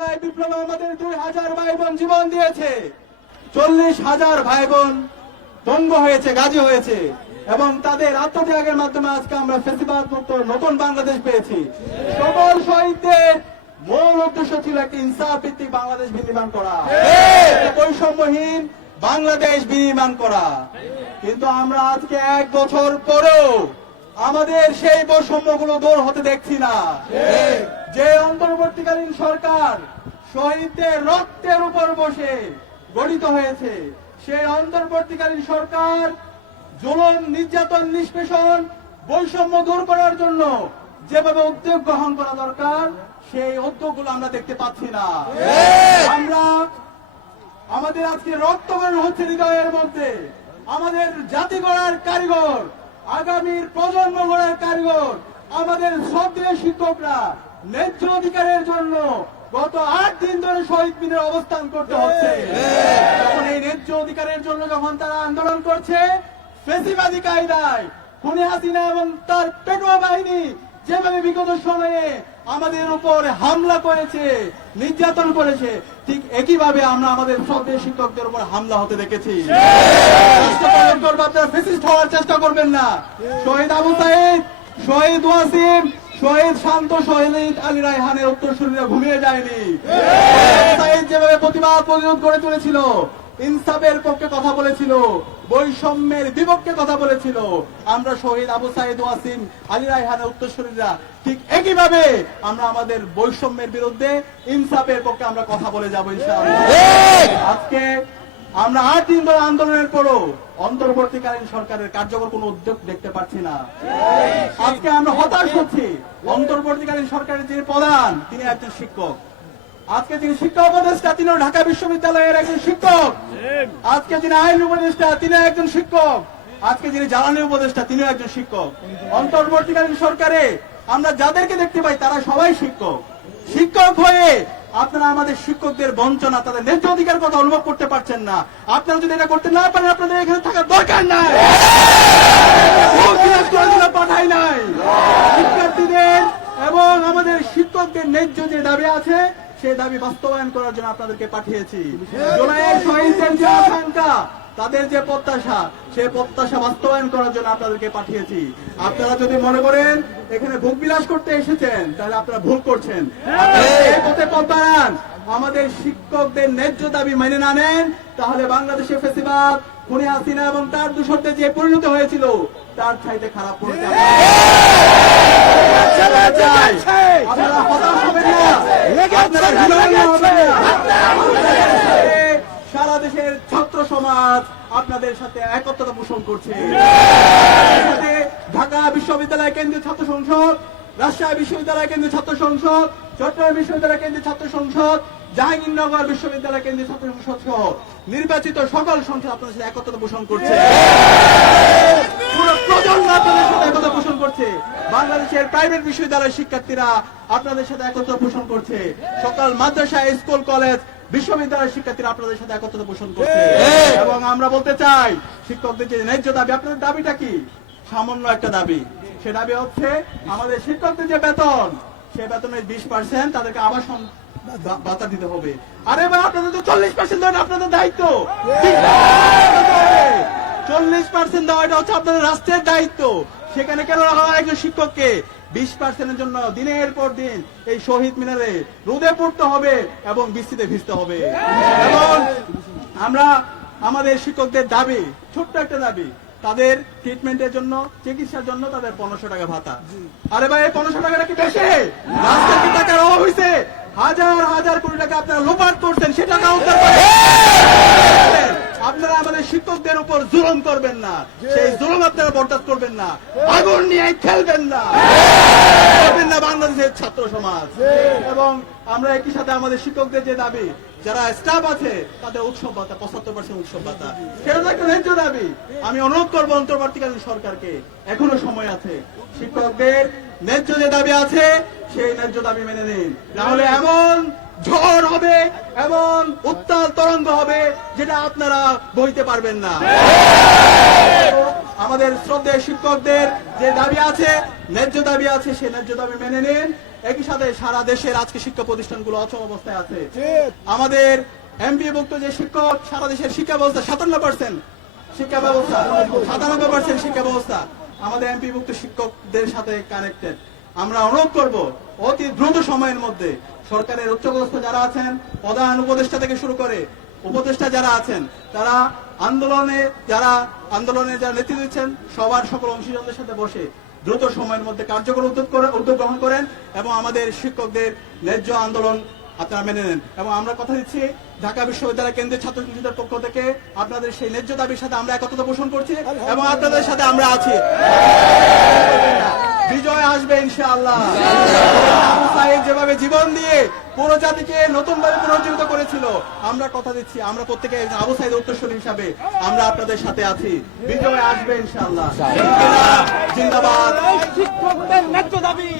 বিপ্লবে আমাদের 2000 ভাই বোন জীবন দিয়েছে, 40,000 ভাই বোন দঙ্গ হয়েছে, গাজী হয়েছে এবং তাদের আত্মত্যাগের মাধ্যমে আজকে আমরা ফ্যাসিবাদ মুক্ত নতুন বাংলাদেশ পেয়েছি। সকল শহীদদের মূল উদ্দেশ্য ছিল একটি ইনসাফ ভিত্তিক বাংলাদেশ বিনির্মাণ করা, বৈষম্যহীন বাংলাদেশ বিনির্মাণ করা। কিন্তু আমরা আজকে 1 বছর পরেও আমাদের সেই বৈষম্যগুলো দূর হতে দেখছি না। যে অন্তর্বর্তীকালীন সরকার শহীদদের রক্তের উপর বসে গঠিত হয়েছে, সেই অন্তর্বর্তীকালীন সরকার জুলুম, নির্যাতন, নিষ্পেষণ, বৈষম্য দূর করার জন্য যেভাবে উদ্যোগ গ্রহণ করা দরকার, সেই উদ্যোগগুলো আমরা দেখতে পাচ্ছি না। আমরা আমাদের আজকে রক্তকরণ হচ্ছে হৃদয়ের মধ্যে। আমাদের জাতি গড়ার কারিগর, আগামীর প্রজন্ম গড়ার কারিগর, আমাদের শ্রদ্ধেয় শিক্ষকরা ন্যায্য অধিকারের জন্য গত 8 দিন ধরে শহীদ মিনারে অবস্থান করতে হচ্ছে। যখন এই ন্যায্য অধিকারের জন্য যখন তারা আন্দোলন করছে, ফ্যাসিবাদী কায়দায় খুনি হাসিনা এবং তার পেটোয়া বাহিনী যেভাবে বিগত সময়ে আমাদের উপর হামলা করেছে, নির্যাতন করেছে, ঠিক একইভাবে আমরা আমাদের শ্রদ্ধেয় শিক্ষকদের উপর হামলা হতে দেখেছি। আপনারা ফ্যাসিস্ট হওয়ার চেষ্টা করবেন না। শহীদ আবু সাইদ, শহীদ ওয়াসিম, শহীদ শান্ত, শহীদ আলী রায়হানের উত্তরসূরিরা ঘুমিয়ে যায়নি। সাইদ যেভাবে প্রতিবাদ প্রতিরোধ গড়ে তুলেছিল, ইনসাফের পক্ষে কথা বলেছিল, বৈষম্যের বিপক্ষে কথা বলেছিল, আমরা শহীদ আবু সাইদ, ওয়াসিম, আলী রায়হানের উত্তরসূরিরা ঠিক একইভাবে আমরা আমাদের বৈষম্যের বিরুদ্ধে, ইনসাফের পক্ষে আমরা কথা বলে যাবো ইনশাআল্লাহ। আজকে আমরা 8 দিন ধরে আন্দোলনের পরও অন্তর্বর্তীকালীন সরকারের কার্যকর কোন উদ্যোগ দেখতে পাচ্ছি না। আজকে আমরা হতাশ হচ্ছি। অন্তর্বর্তীকালীন সরকারের যিনি প্রধান, তিনি একজন শিক্ষক। আজকে যিনি শিক্ষা উপদেষ্টা, তিনিও ঢাকা বিশ্ববিদ্যালয়ের একজন শিক্ষক। আজকে যিনি আইন উপদেষ্টা, তিনি একজন শিক্ষক। আজকে যিনি জ্বালানি উপদেষ্টা, তিনিও একজন শিক্ষক। অন্তর্বর্তীকালীন সরকারে আমরা যাদেরকে দেখতে পাই তারা সবাই শিক্ষক। শিক্ষক হয়ে আপনারা আমাদের শিক্ষকদের বঞ্চনা, তাদের ন্যায্য অধিকার কথা অনুভব করতে পারছেন না। আপনারা যদি এটা করতে না পারেন, আপনাদের এখানে থাকার দরকার নাই, পাঠাই নাই। শিক্ষার্থীদের এবং আমাদের শিক্ষকদের ন্যায্য যে দাবি আছে, সেই দাবি বাস্তবায়ন করার জন্য আপনাদেরকে পাঠিয়েছি। জুলাইয়ের শহীদদের যে আকাঙ্ক্ষা, তাদের যে প্রত্যাশা, সেই প্রত্যাশা বাস্তবায়ন করার জন্য আপনাদেরকে পাঠিয়েছি। আপনারা যদি মনে করেন এখানে ভোগ বিলাস করতে এসেছেন, তাহলে আপনারা ভুল করছেন। এই পথে পথ বাড়ান। আমাদের শিক্ষকদের ন্যায্য দাবি মেনে না নেন, তাহলে বাংলাদেশে ফ্যাসিবাদ, খুনি হাসিনা এবং তার দূষণে যে পরিণত হয়েছিল, তার চাইতে খারাপ পড়তে আপনারা হতাশ হবেন না, সারা দেশের ছাত্র সমাজ আপনাদের সাথে একত্রতা পোষণ করছে। ঢাকা বিশ্ববিদ্যালয় কেন্দ্রীয় ছাত্র সংসদ, রাজশাহী বিশ্ববিদ্যালয় কেন্দ্রীয় ছাত্র সংসদ, চট্টগ্রাম বিশ্ববিদ্যালয় কেন্দ্রীয় ছাত্র সংসদ, জাহাঙ্গীরনগর বিশ্ববিদ্যালয় কেন্দ্রীয় ছাত্র সংসদ সহ নির্বাচিত সকল সংসদ আপনাদের সাথে একত্রতা পোষণ করছে। পুরো প্রজন্ম আপনাদের সাথে একত্রতা পোষণ করছে। বাংলাদেশের প্রাইভেট বিশ্ববিদ্যালয়ের শিক্ষার্থীরা আপনাদের সাথে একত্রতা পোষণ করছে। সকল মাদ্রাসা, স্কুল, কলেজ, বিশ্ববিদ্যালয়ের শিক্ষার্থীরা আপনাদের সাথে একত্রতা পোষণ করছে। এবং আমরা বলতে চাই, শিক্ষকদের যে ন্যায্য দাবি, আপনাদের দাবিটা কি? সামান্য একটা দাবি। সে দাবি হচ্ছে আমাদের শিক্ষকদের যে বেতন, সে বেতনের 20% তাদেরকে আবাসন ভাতা দিতে হবে। আরে ভাই, আপনাদের তো 40% দেওয়া আপনাদের দায়িত্ব। 40% দেওয়া, এটা হচ্ছে আপনাদের রাষ্ট্রের দায়িত্ব। সেখানে কেন রাখা হয় একজন শিক্ষককে? 20%-এর জন্য দিনের পর দিন এই শহীদ মিনারে রোদে পড়তে হবে এবং বৃষ্টিতে ভিজতে হবে। এবং আমরা আমাদের শিক্ষকদের দাবি, ছোট্ট একটা দাবি, তাদের ট্রিটমেন্টের জন্য, চিকিৎসার জন্য তাদের 1500 টাকা ভাতা। আরে ভাই, এই 1500 টাকাটা কি বেশি? রাস্তার কি টাকার অভাব হয়েছে? হাজার হাজার কোটি টাকা আপনারা লোপাট করছেন, সে টাকা উদ্ধার করেন। আপনারা আমাদের শিক্ষকদের উপর জুলুম করবেন না, সেই জুলুম আপনারা বরদাস্ত করবেন না, আগুন নিয়ে খেলবেন না, করবেন না বাংলাদেশের ছাত্র সমাজ। এবং আমরা একই সাথে আমাদের শিক্ষকদের যে দাবি, যারা স্টাফ আছে তাদের উৎসব ভাতা, 75% উৎসব ভাতা, সেটা তো একটা ন্যায্য দাবি। আমি অনুরোধ করবো অন্তর্বর্তীকালীন সরকারকে, এখনো সময় আছে, শিক্ষকদের ন্যায্য যে দাবি আছে সেই ন্যায্য দাবি মেনে নিন। নাহলে এমন ঝড় হবে, এমন উত্তাল তরঙ্গ হবে, যেটা আপনারা বইতে পারবেন না। আমাদের শ্রদ্ধেয় শিক্ষকদের যে দাবি আছে, ন্যায্য দাবি আছে, সেই ন্যায্য দাবি মেনে নিন একই সাথে সারা দেশের আজকে শিক্ষা প্রতিষ্ঠানগুলো অচল অবস্থায় আছে। আমাদের এমপিভুক্ত যে শিক্ষক, সারা দেশের শিক্ষা ব্যবস্থা 57% শিক্ষা ব্যবস্থা 97% শিক্ষা ব্যবস্থা আমাদের এমপিভুক্ত শিক্ষকদের সাথে কানেক্টেড। আমরা অনুরোধ করব অতি দ্রুত সময়ের মধ্যে সরকারের উচ্চপদস্থ যারা আছেন, প্রধান উপদেষ্টা থেকে শুরু করে উপদেষ্টা যারা আছেন, তারা আন্দোলনে যারা নেতৃত্ব দিচ্ছেন সবার সকল অংশীদারদের সাথে বসে দ্রুত সময়ের মধ্যে কার্যকর উদ্যোগ গ্রহণ করেন এবং আমাদের শিক্ষকদের ন্যায্য আন্দোলন আপনারা মেনে নেন। এবং আমরা কথা দিচ্ছি ঢাকা বিশ্ববিদ্যালয় কেন্দ্রীয় ছাত্র সংসদের পক্ষ থেকে আপনাদের সেই ন্যায্য দাবির সাথে আমরা একত্রতা পোষণ করছি এবং আপনাদের সাথে আমরা আছি। বিজয় আসবে ইনশাআল্লাহ। আবু সাঈদ যেভাবে জীবন দিয়ে পুরো জাতিকে নতুন ভাবে পুনর্জীবিত করেছিল, আমরা কথা দিচ্ছি আমরা প্রত্যেকে আবু সাঈদ উত্তরসূরি হিসাবে আমরা আপনাদের সাথে আছি। বিজয় আসবে ইনশাআল্লাহ। জিন্দাবাদ। শিক্ষকদের ন্যায্য দাবি।